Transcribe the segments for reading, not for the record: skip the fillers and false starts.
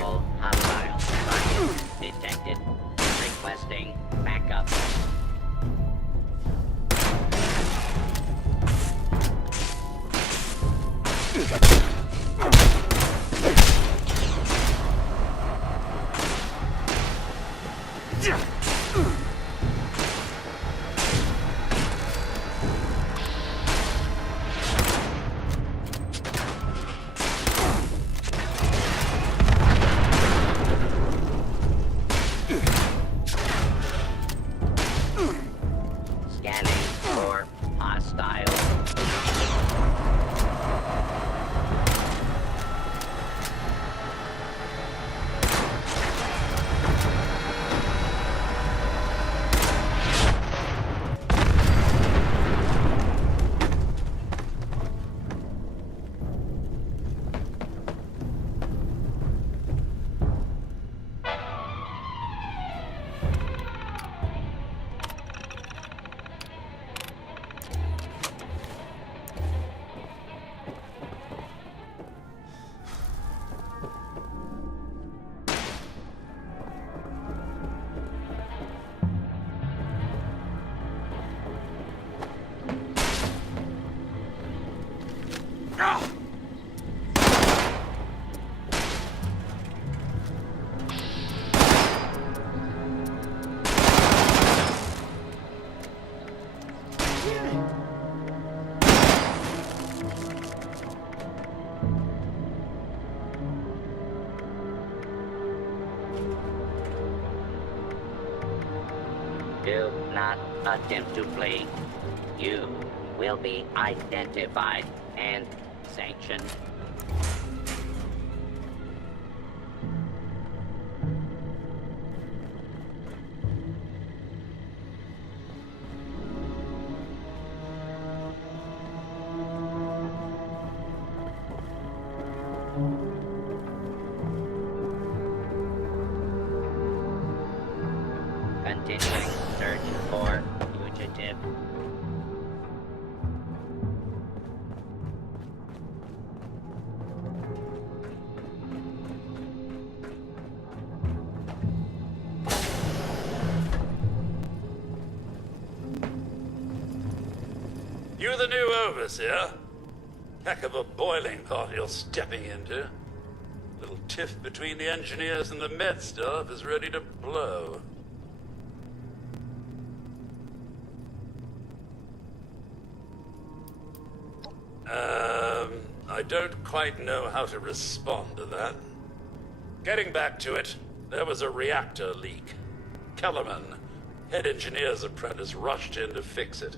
Multiple hostile targets detected. Requesting backup. Scanning for hostile. Do not attempt to flee. You will be identified and sanctioned. Continuing search for fugitive. You the new Overseer? Heck of a boiling pot you're stepping into. Little tiff between the engineers and the med staff is ready to blow. I don't quite know how to respond to that. Getting back to it, there was a reactor leak. Kellerman, head engineer's apprentice, rushed in to fix it.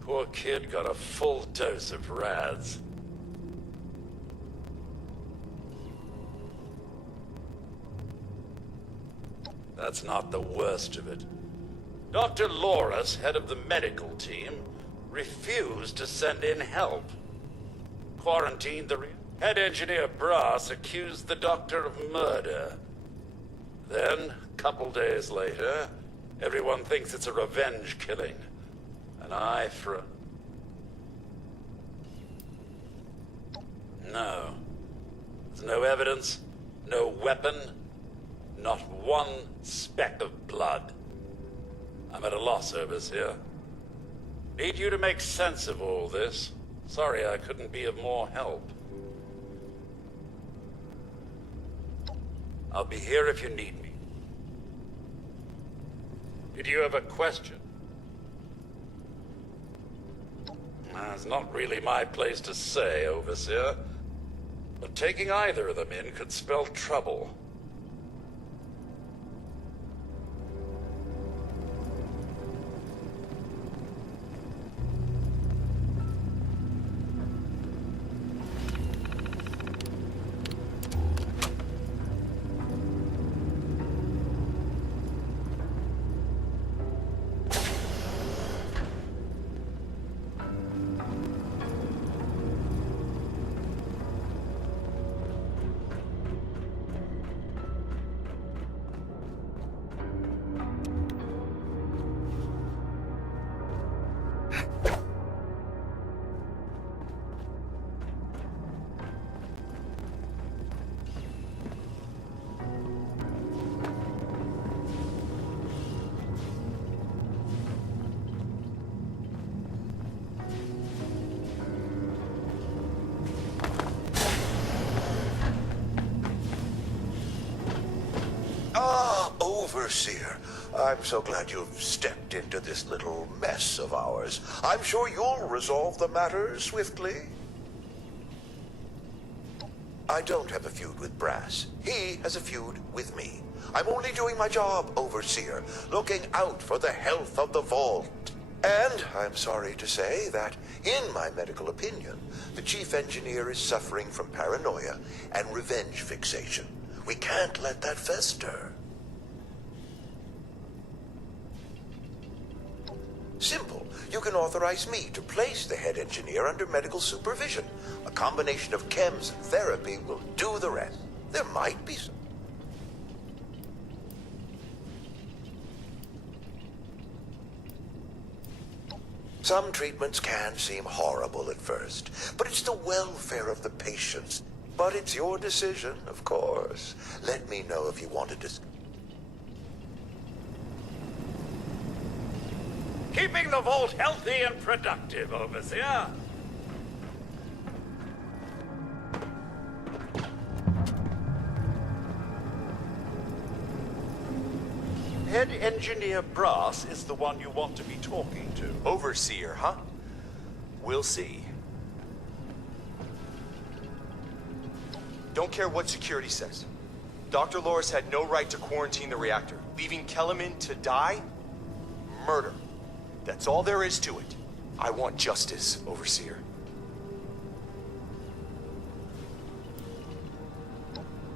Poor kid got a full dose of rads. That's not the worst of it. Dr. Loris, head of the medical team, refused to send in help. Quarantined the head engineer Brass accused the doctor of murder. Then, a couple days later, everyone thinks it's a revenge killing. An eye for a... No. There's no evidence, no weapon, not one speck of blood. I'm at a loss, Overseer. Need you to make sense of all this. Sorry I couldn't be of more help. I'll be here if you need me. Did you have a question? It's not really my place to say, Overseer. But taking either of them in could spell trouble. Overseer, I'm so glad you've stepped into this little mess of ours. I'm sure you'll resolve the matter swiftly. I don't have a feud with Brass. He has a feud with me. I'm only doing my job, Overseer, looking out for the health of the vault. And I'm sorry to say that, in my medical opinion, the chief engineer is suffering from paranoia and revenge fixation. We can't let that fester. Simple. You can authorize me to place the head engineer under medical supervision. A combination of chems and therapy will do the rest. There might be some. Some treatments can seem horrible at first, but it's the welfare of the patients. But it's your decision, of course. Let me know if you want to discuss. Keeping the vault healthy and productive, Overseer. Head Engineer Brass is the one you want to be talking to. Overseer, huh? We'll see. Don't care what security says. Dr. Loris had no right to quarantine the reactor. Leaving Kellerman to die? Murder. That's all there is to it. I want justice, Overseer.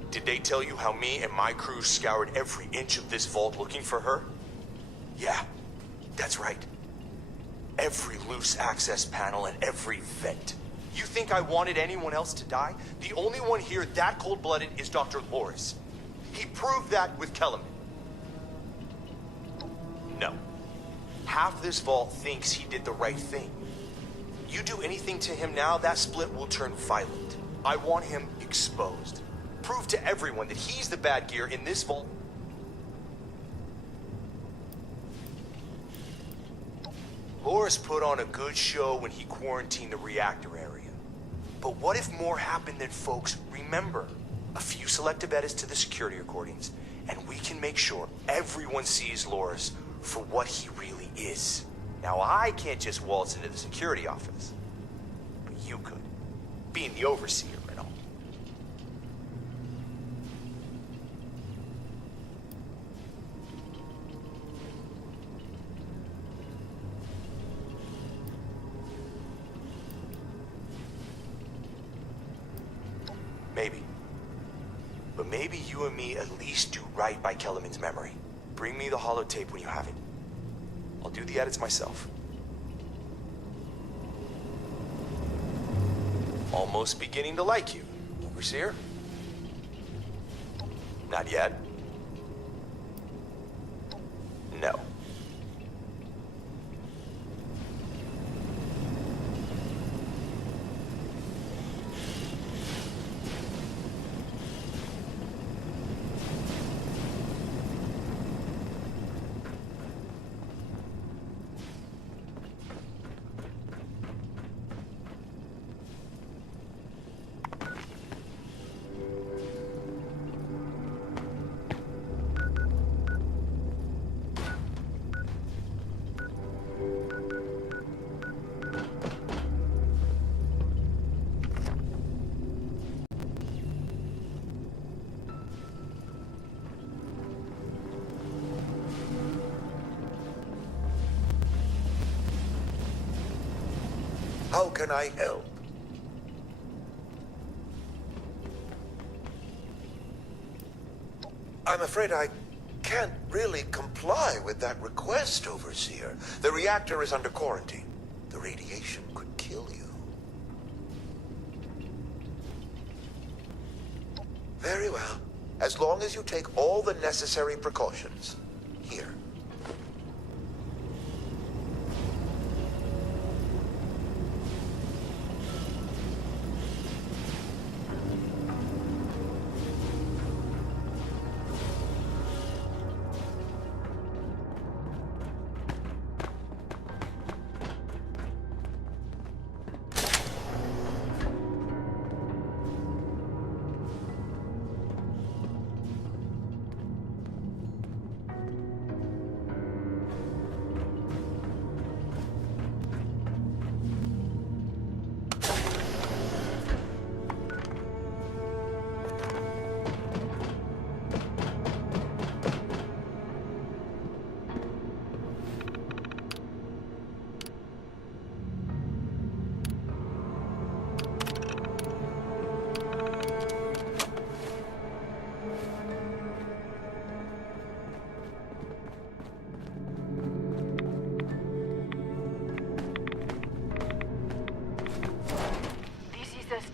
Did they tell you how me and my crew scoured every inch of this vault looking for her? Yeah, that's right. Every loose access panel and every vent. You think I wanted anyone else to die? The only one here that cold-blooded is Dr. Loris. He proved that with Kellerman. No. Half this vault thinks he did the right thing. You do anything to him now, that split will turn violent. I want him exposed. Prove to everyone that he's the bad gear in this vault. Loris put on a good show when he quarantined the reactor area. But what if more happened than folks remember? A few selective edits to the security recordings, and we can make sure everyone sees Loris for what he really is. Now, I can't just waltz into the security office, but you could, being the overseer and all. Maybe. But maybe you and me at least do right by Kellerman's memory. Bring me the holotape when you have it. I'll do the edits myself. Almost beginning to like you, Overseer. Not yet. No. How can I help? I'm afraid I can't really comply with that request, Overseer. The reactor is under quarantine. The radiation could kill you. Very well. As long as you take all the necessary precautions. Here.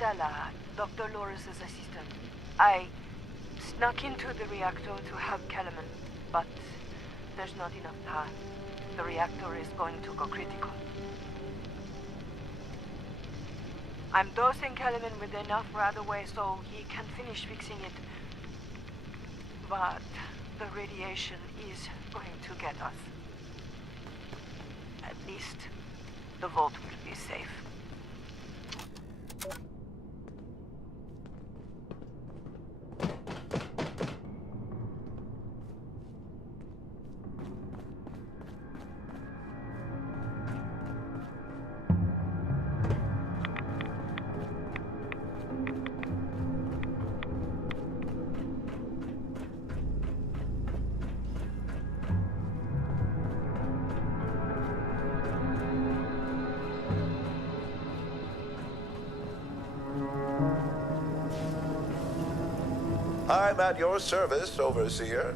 Stella, Dr. Loris's assistant. I snuck into the reactor to help Kellerman, but there's not enough time. The reactor is going to go critical. I'm dosing Kellerman with enough right away so he can finish fixing it. But the radiation is going to get us. At least the vault will be safe. I'm at your service, Overseer.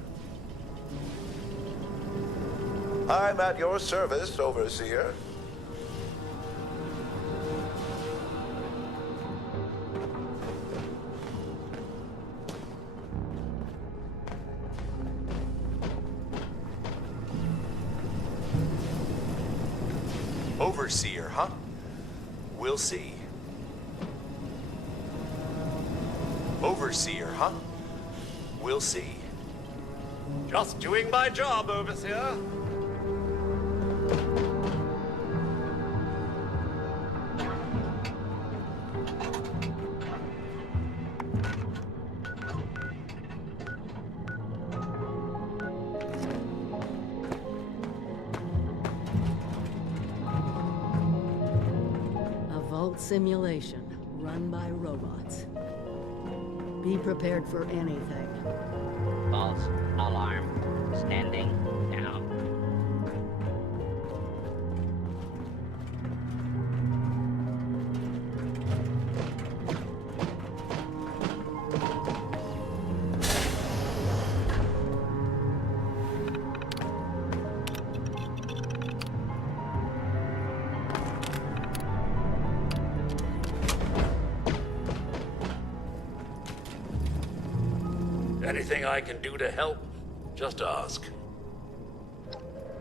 I'm at your service, Overseer. Overseer, huh? We'll see. Overseer, huh? We'll see. Just doing my job, Overseer. A vault simulation run by robots. Be prepared for anything. False alarm. Standing down. Anything I can do to help, just ask.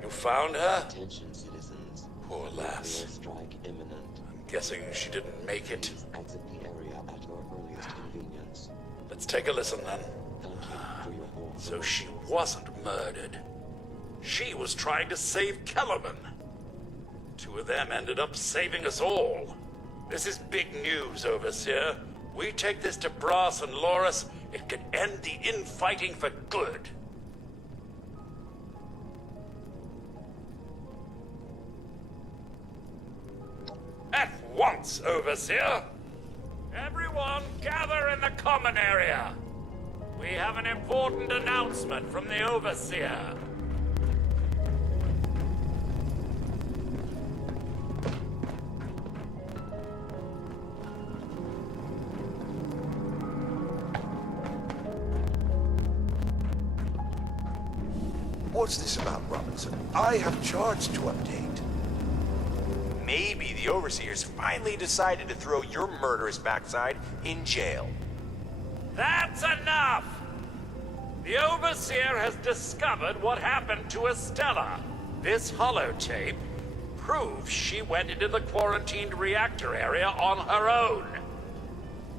You found her? Attention, citizens. Poor lass. Strike imminent. I'm guessing she didn't make it. Exit the area at your earliest convenience. Let's take a listen then. Thank you for your whole. So she wasn't murdered. She was trying to save Kellerman. Two of them ended up saving us all. This is big news, Overseer. We take this to Brass and Loris, it could end the infighting for good. At once, Overseer! Everyone gather in the common area! We have an important announcement from the Overseer. What's this about, Robinson? I have charts to update. Maybe the Overseers finally decided to throw your murderous backside in jail. That's enough! The Overseer has discovered what happened to Estella. This holotape proves she went into the quarantined reactor area on her own.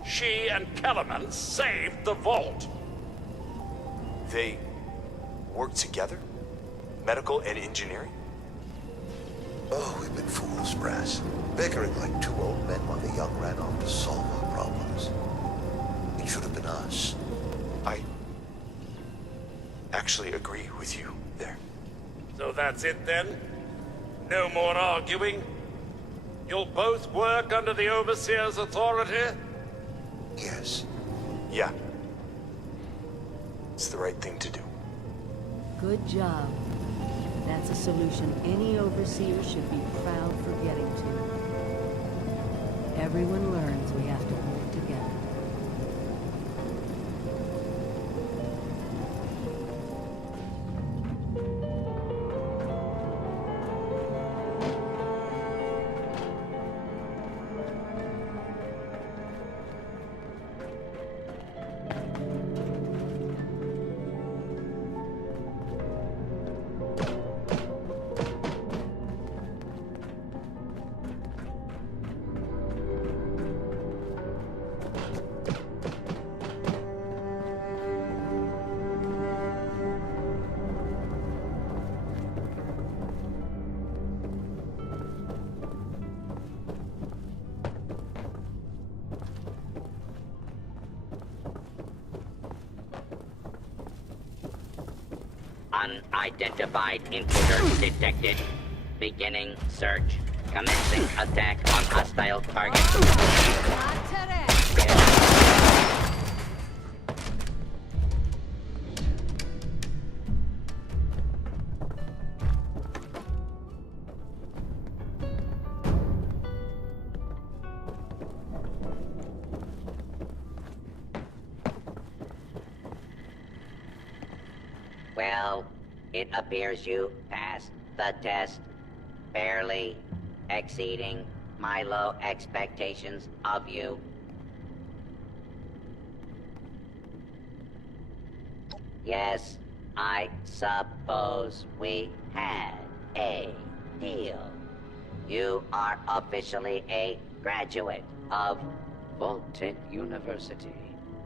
She and Kellerman saved the vault. They work together? Medical and engineering? Oh, we've been fools, Brass. Bickering like two old men while the young ran off to solve our problems. It should have been us. I actually agree with you there. So that's it then? No more arguing? You'll both work under the Overseer's authority? Yes. Yeah. It's the right thing to do. Good job. That's a solution any overseer should be proud for getting to. Everyone learns we have to work together. Unidentified intruder detected. Beginning search. Commencing attack on hostile target. Well, it appears you passed the test, barely exceeding my low expectations of you. Yes, I suppose we had a deal. You are officially a graduate of Voltech University,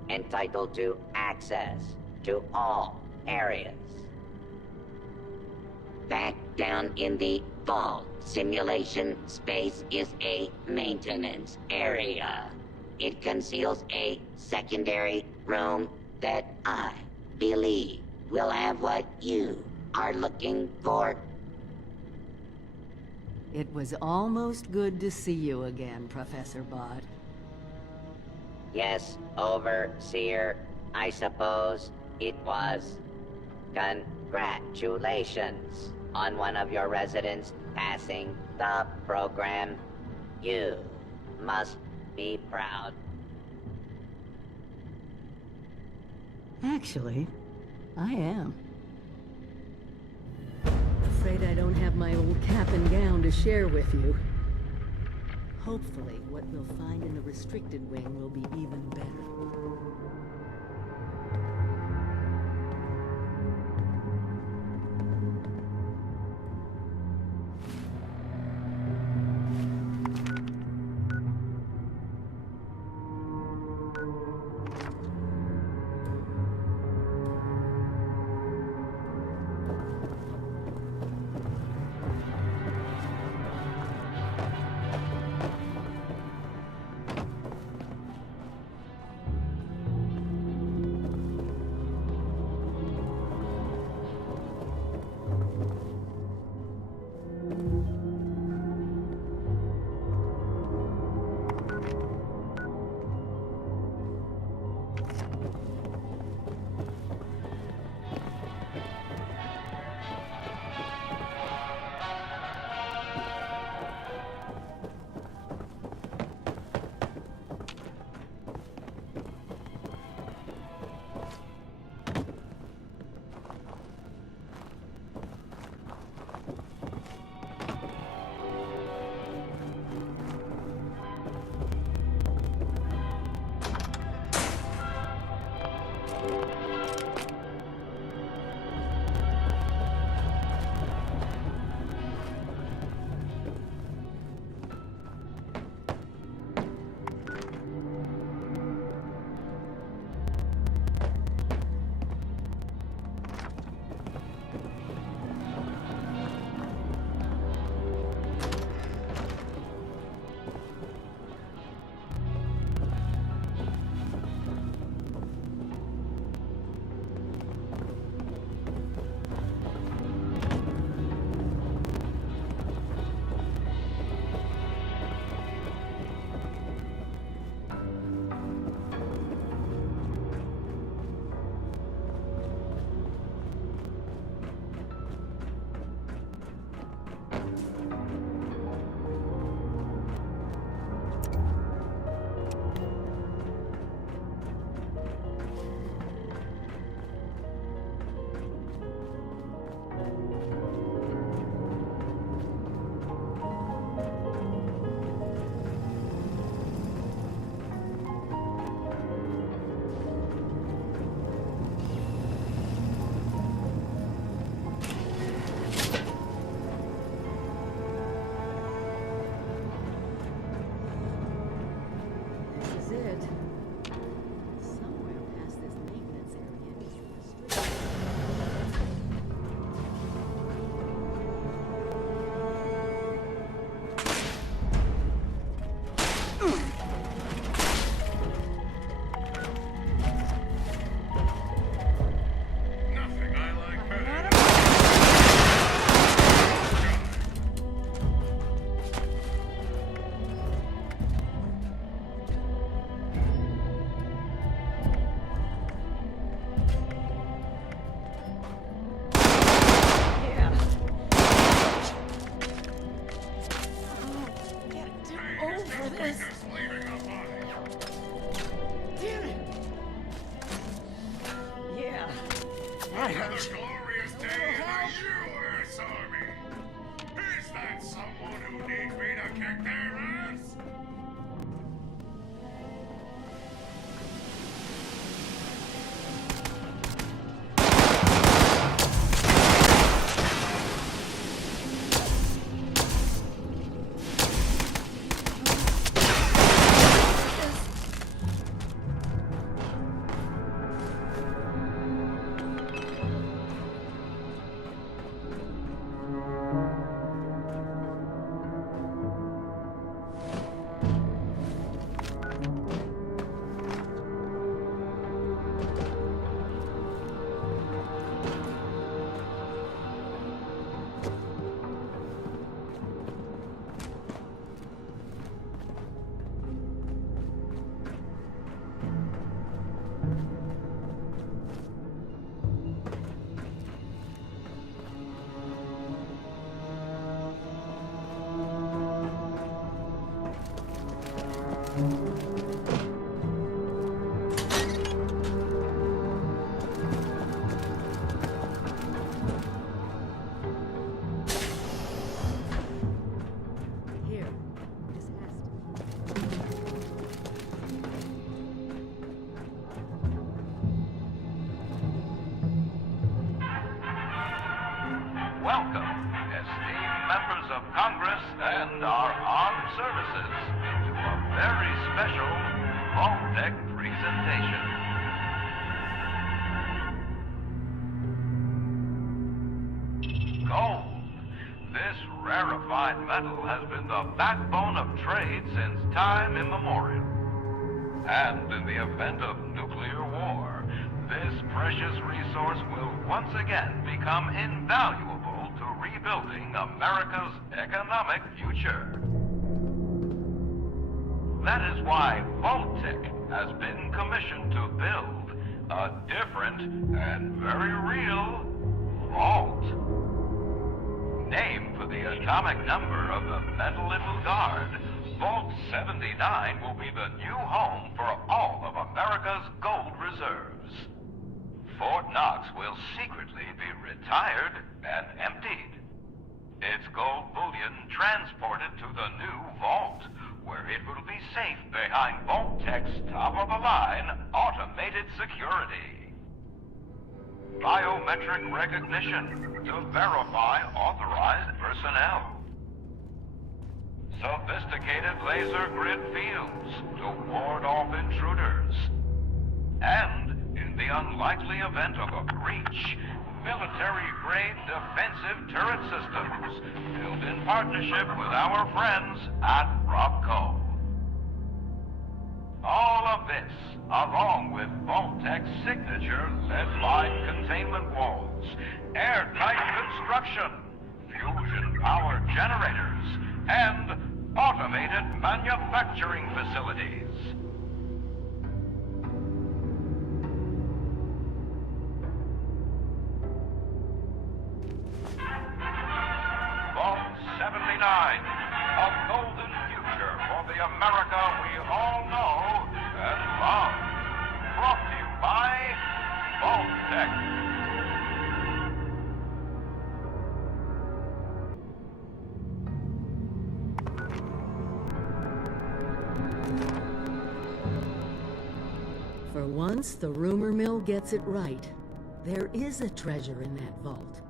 entitled to access to all areas. Back down in the vault, simulation space is a maintenance area. It conceals a secondary room that I believe will have what you are looking for. It was almost good to see you again, Professor Bott. Yes, Overseer, I suppose it was. Congratulations on one of your residents passing the program. You must be proud. Actually, I am. Afraid I don't have my old cap and gown to share with you. Hopefully, what we'll find in the restricted wing will be even better. Yeah. Get over this. Damn it. Yeah. That hurts. Glorious day in the U.S. Army! Is that someone who needs me to kick their ass? Here. This has to. Welcome, esteemed members of Congress and our armed services, to a very special Vault-Tec presentation. Gold. This rarefied metal has been the backbone of trade since time immemorial. And in the event of nuclear war, this precious resource will once again become invaluable to rebuilding America's economic future. That is why Vault-Tec has been commissioned to build a different and very real vault. Named for the atomic number of the metal it will guard, Vault 79 will be the new home for all of America's gold reserves. Fort Knox will secretly be retired and emptied. Its gold bullion transported to the new vault, where it will be safe behind Vault-Tec's top-of-the-line automated security. Biometric recognition to verify authorized personnel. Sophisticated laser grid fields to ward off intruders. And, in the unlikely event of a breach, military-grade defensive turret systems built in partnership with our friends at Robco. All of this, along with Vault-Tec's signature lead-line containment walls, airtight construction, fusion-powered generators, and automated manufacturing facilities. Vault 79, a golden future for the America we all know and love. Brought to you by Vault-Tec. For once, the rumor mill gets it right. There is a treasure in that vault.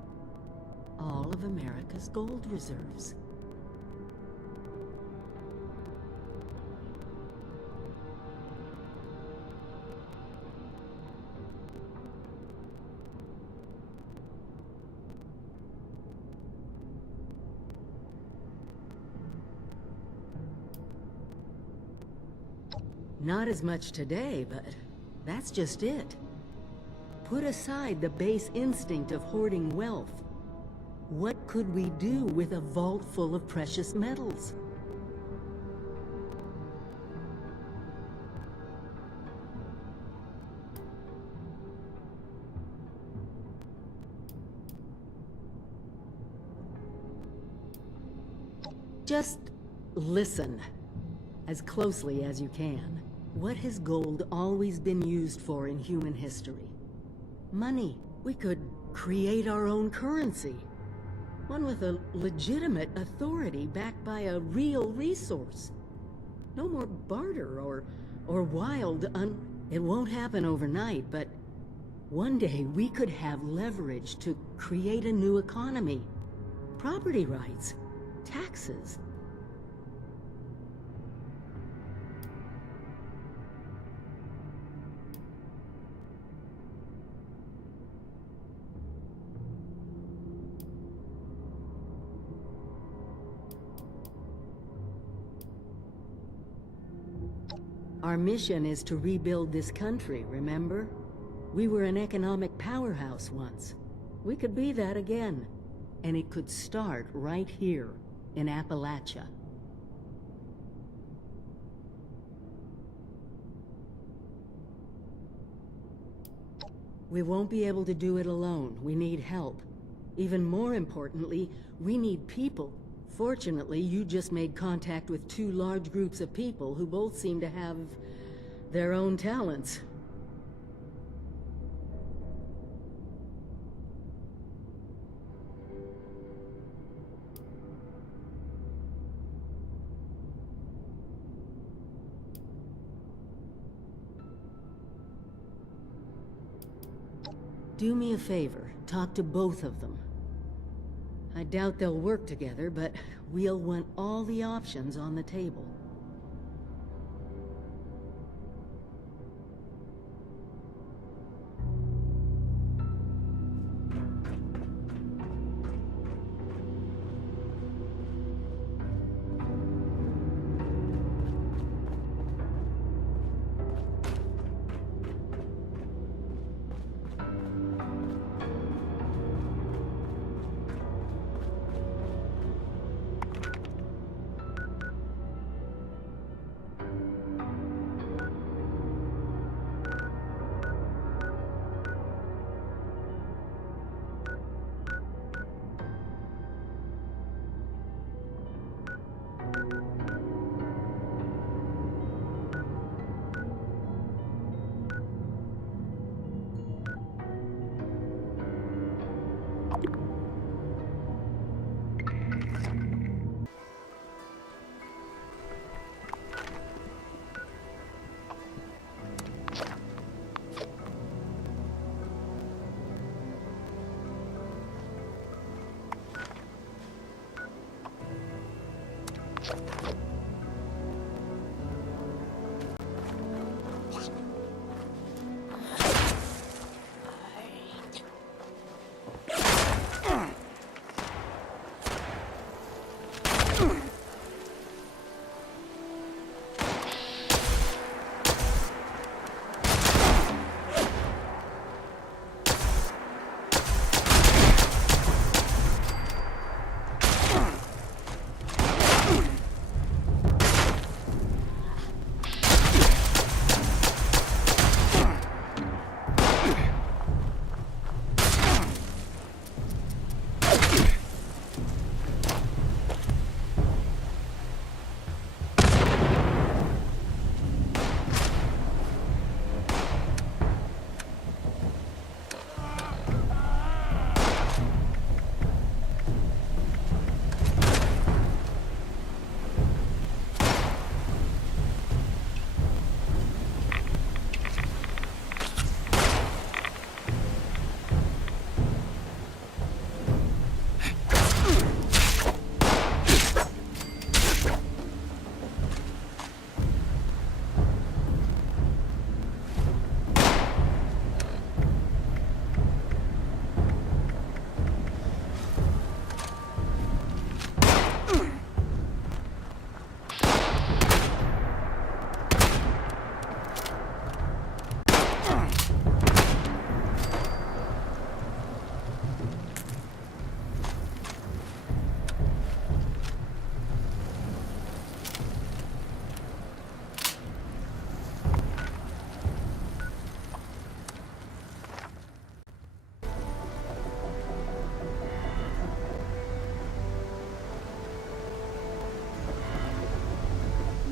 All of America's gold reserves. Not as much today, but that's just it. Put aside the base instinct of hoarding wealth. What could we do with a vault full of precious metals? Just listen. As closely as you can. What has gold always been used for in human history? Money. We could create our own currency. One with a legitimate authority backed by a real resource. No more barter or wild It won't happen overnight, but one day we could have leverage to create a new economy. Property rights, taxes. Our mission is to rebuild this country, remember? We were an economic powerhouse once. We could be that again. And it could start right here, in Appalachia. We won't be able to do it alone. We need help. Even more importantly, we need people. Fortunately, you just made contact with two large groups of people who both seem to have their own talents. Do me a favor, talk to both of them. I doubt they'll work together, but we'll want all the options on the table.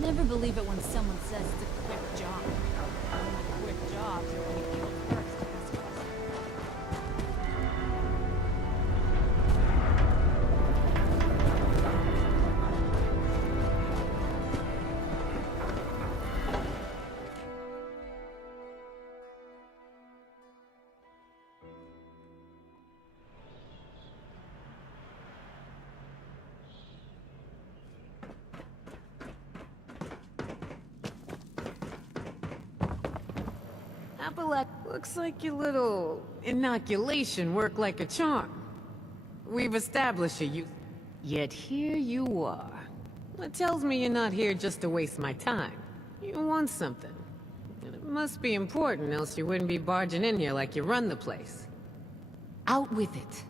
Never believe it when someone says it's a quick job. Quick jobs are when you kill first. Looks like your little inoculation worked like a charm. We've established you. Yet here you are. That tells me you're not here just to waste my time. You want something. And it must be important, else you wouldn't be barging in here like you run the place. Out with it.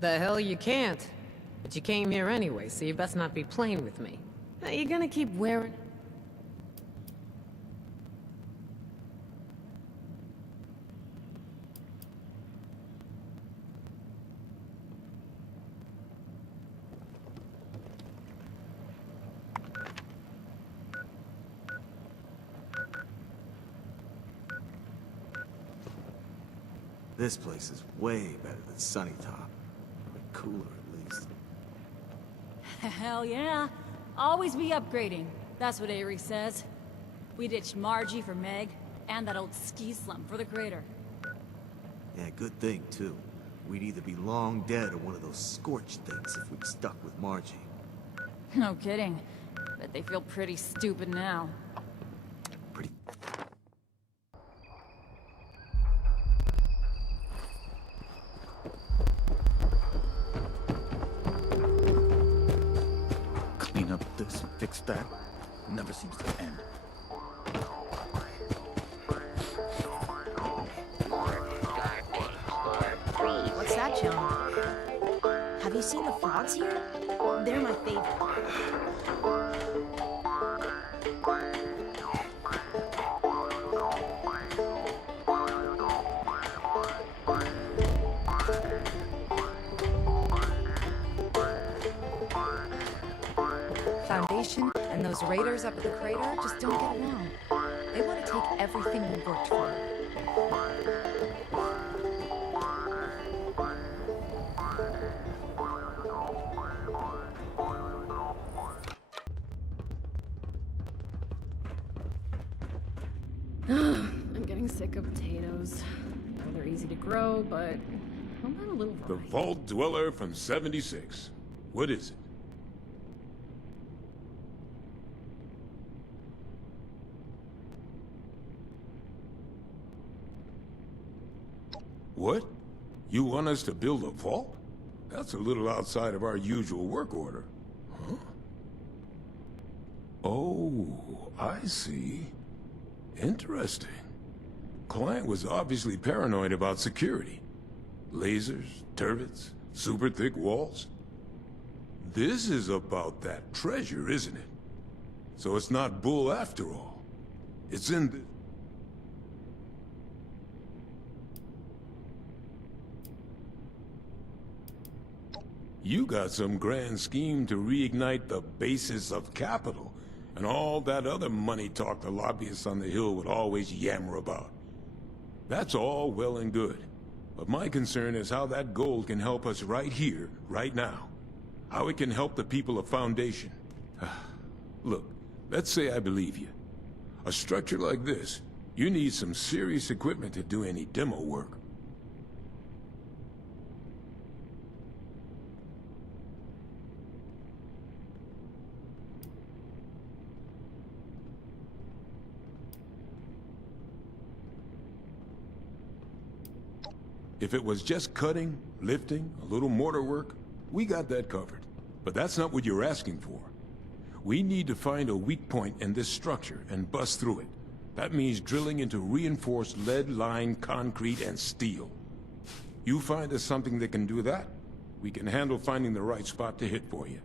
The hell you can't. But you came here anyway, so you best not be playing with me. Are you gonna keep wearing... This place is way better than Sunnytop. Cooler, at least. Hell yeah. Always be upgrading. That's what Avery says. We ditched Margie for Meg, and that old ski slum for the crater. Yeah, good thing, too. We'd either be long dead or one of those scorched things if we'd stuck with Margie. No kidding. Bet they feel pretty stupid now. Pretty... Clean up this, fix that. Never seems to end. What's that, John? Have you seen the frogs here? They're my favorite. Foundation and those raiders up at the crater just don't get along. They want to take everything we worked for. I'm getting sick of potatoes. I know they're easy to grow, but how about a little The variety? Vault Dweller from 76. What is it? What? You want us to build a vault? That's a little outside of our usual work order. Huh? Oh, I see. Interesting. Client was obviously paranoid about security. Lasers, turrets, super thick walls. This is about that treasure, isn't it? So it's not bull after all. It's in the... You got some grand scheme to reignite the basis of capital, and all that other money talk the lobbyists on the Hill would always yammer about. That's all well and good, but my concern is how that gold can help us right here, right now. How it can help the people of Foundation. Look, let's say I believe you. A structure like this, you need some serious equipment to do any demo work. If it was just cutting, lifting, a little mortar work, we got that covered. But that's not what you're asking for. We need to find a weak point in this structure and bust through it. That means drilling into reinforced lead-lined concrete and steel. You find us something that can do that, we can handle finding the right spot to hit for you.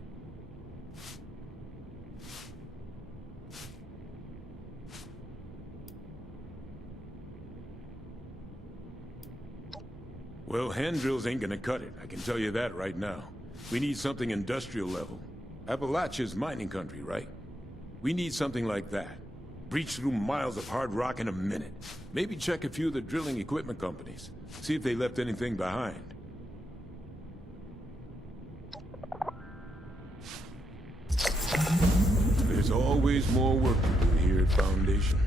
Well, hand drills ain't gonna cut it, I can tell you that right now. We need something industrial level. Appalachia's mining country, right? We need something like that. Breach through miles of hard rock in a minute. Maybe check a few of the drilling equipment companies. See if they left anything behind. There's always more work to do here at Foundation.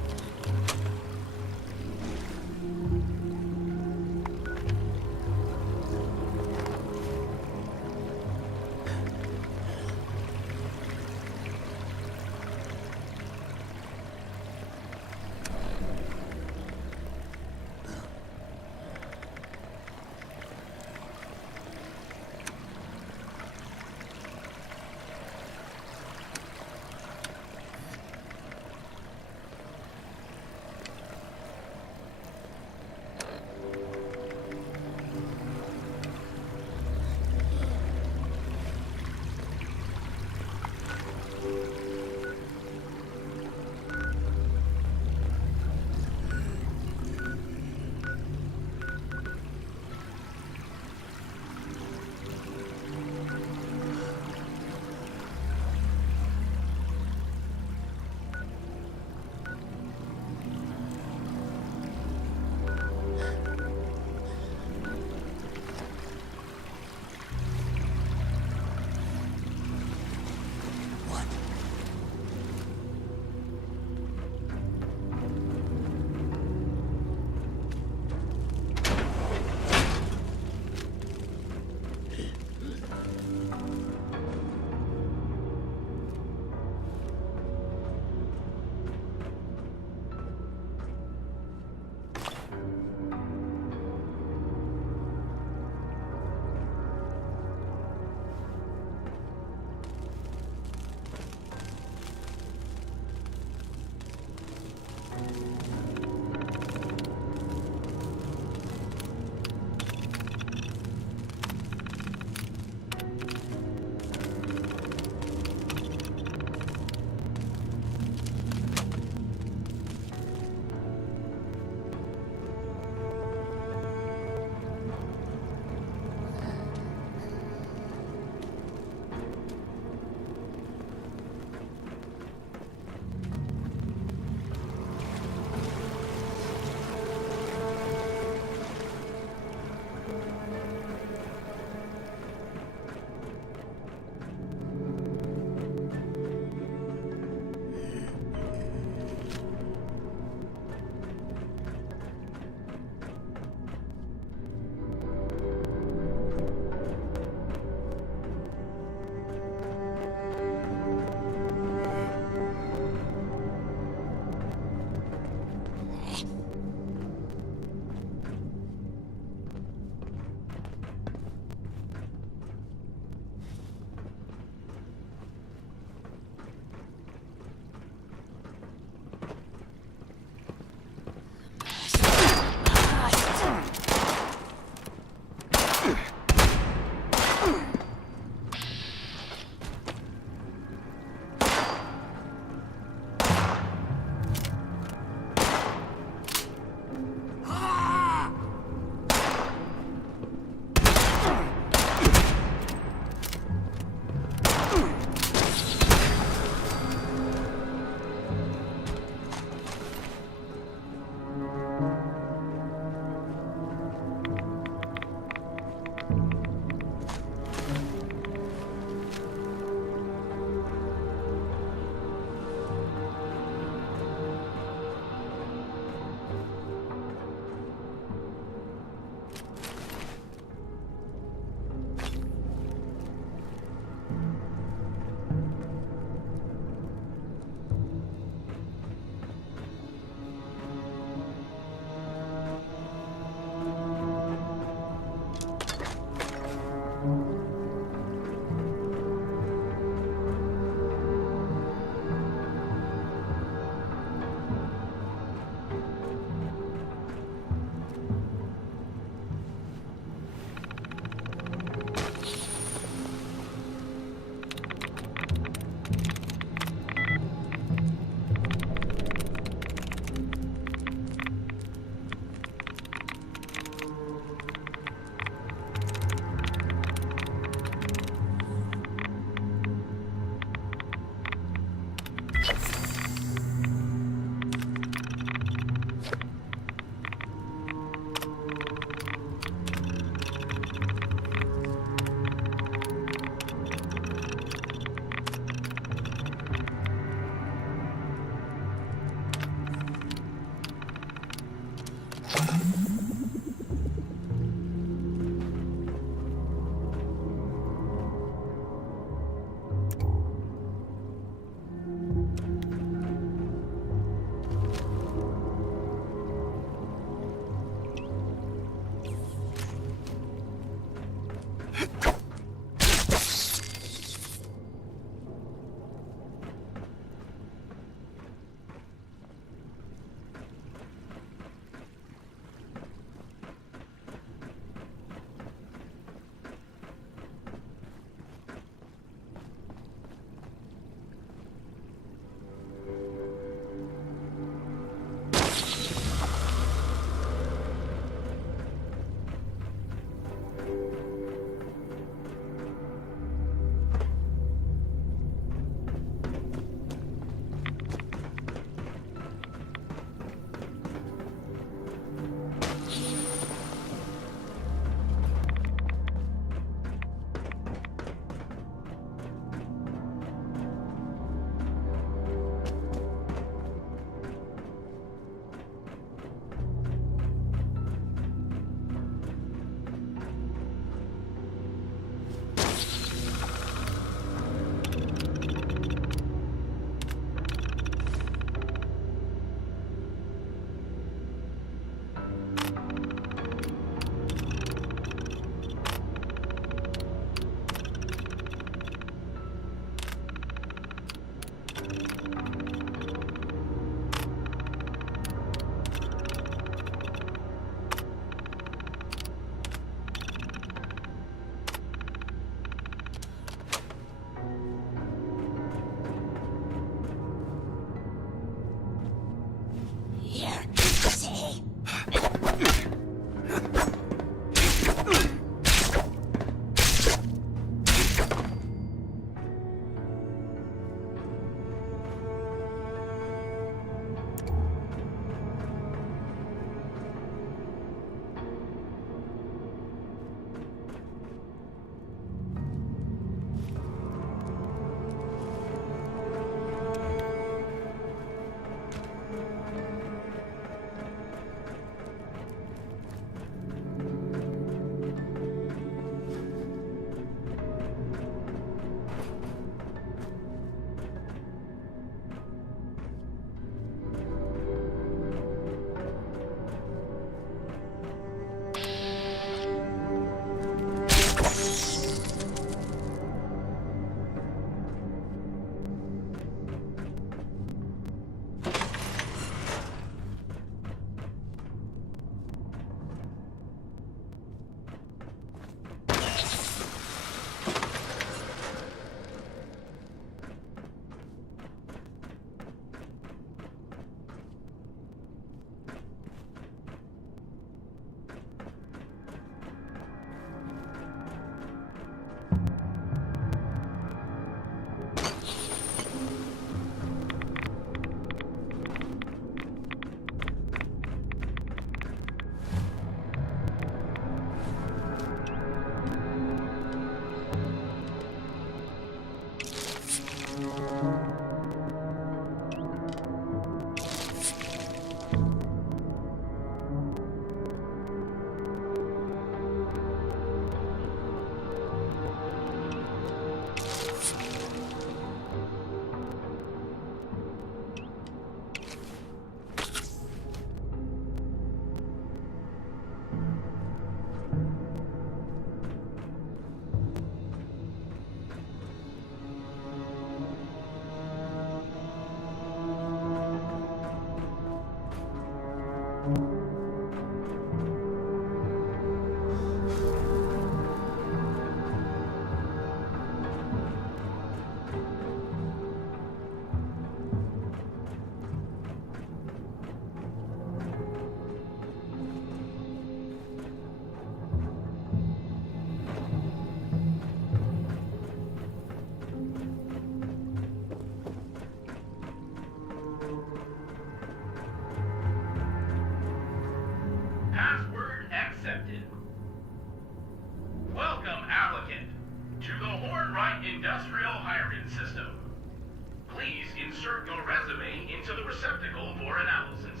to the receptacle for analysis.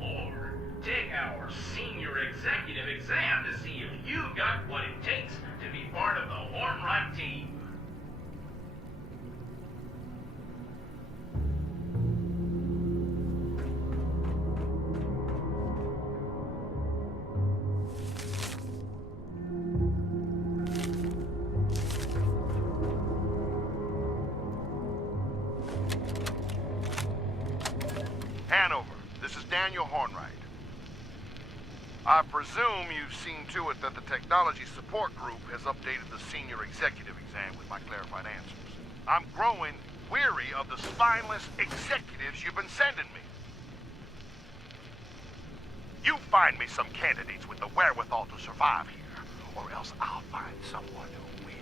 Or take our senior executive exam to see if you got what it takes to be part of the Hornwright team. Hanover, this is Daniel Hornwright. I presume you've seen to it that the Technology Support Group has updated the Senior Executive exam with my clarified answers. I'm growing weary of the spineless executives you've been sending me. You find me some candidates with the wherewithal to survive here, or else I'll find someone who will.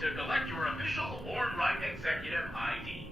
To collect your official Hornwright Executive ID.